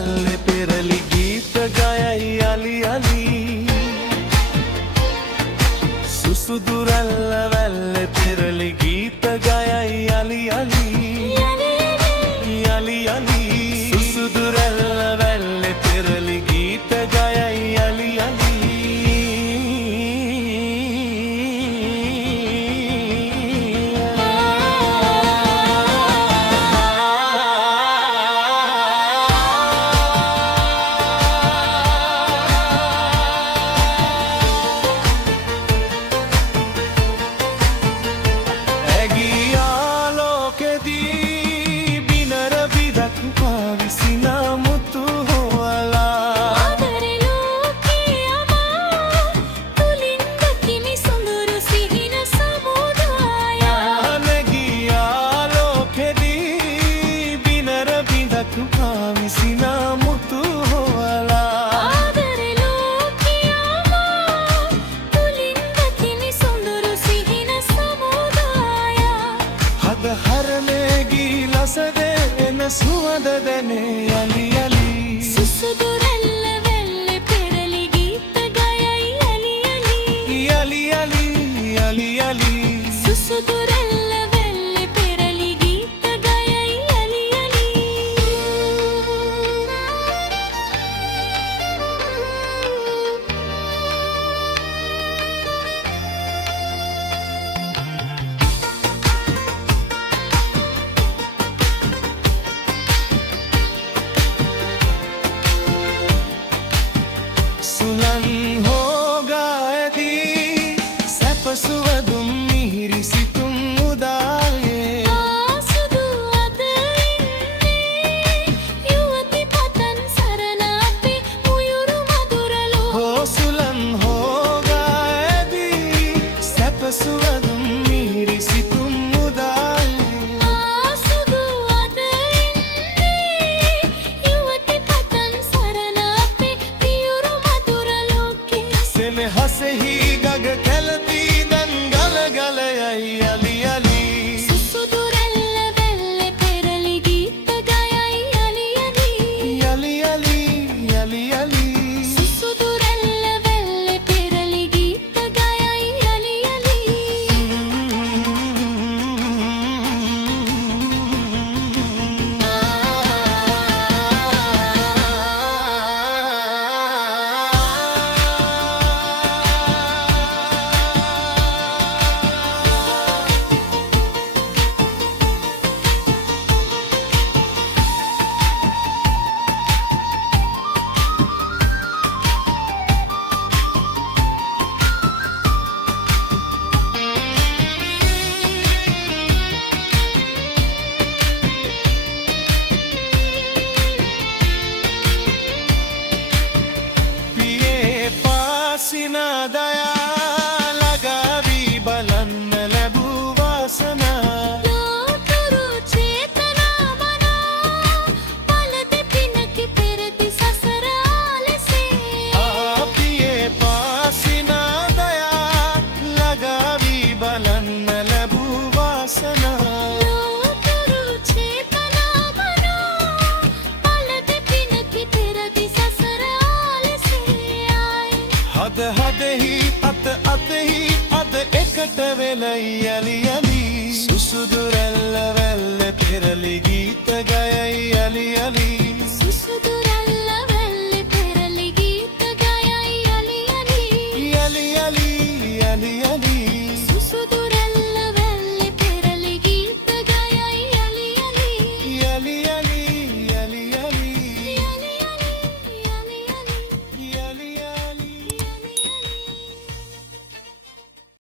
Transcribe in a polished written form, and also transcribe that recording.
වැල්ලේ පෙරලි ගීත ගයයි අලි අලි සුසුදු රැල්ල වැල්ලේ පෙරලි ගීත ගයයි අලි අලි අලි අලි සුසුදු රැල්ල වැල්ලේ පෙරලි ගීත ගයයි අලි අලි සුවඳ දැනේ අලි අලි සුසුදු රැල්ල වැල්ලේ පෙරලි ගීත ගයයි අලි අලි අලි අලි අලි අලි සුසුදු රැල්ල වැල්ලේ පෙරලි ගීත ගයයි අලි අලි සුලන් හෝගායදී සැපසුවදුම් මිහිරි සිතුම් උදායේ ආසුදු අද ඉන්නේ යුවති පතන් සරණ අපේ මුයුරු මధుරලෝ හෝ සුලන් හෝගායදී සැපසුවදුම් මිහිරි සිතුම් උදායේ ආසුදු අද ඉන්නේ යුවති පතන් සරණ අපේ හසෙහි ගග කැලති දන් ගල ගල යයි අලි අලි සුසුදු රැල්ල වැල්ලේ පෙරලි ගීත ගයයි අලි අලි අලි අලි අලි අලි සුසුදු රැල්ල වැල්ලේ පෙරලි ගීත ගයයි අලි අලි දයා ලගාවී බලන්න ලැබූ වාසනා ලෝතුරු චේතනා මනා පළදි පිනකි පෙරදි සසර ආලසේ අපියේ පාසිනා දයා ලගාවී බලන්න ලැබූ වාසනා ලෝතුරු චේතනා මනා පළදි පිනකි පෙරදි සසර ආලසේ හද හදෙහි අත අතෙහි අද එකට වෙලයි අලි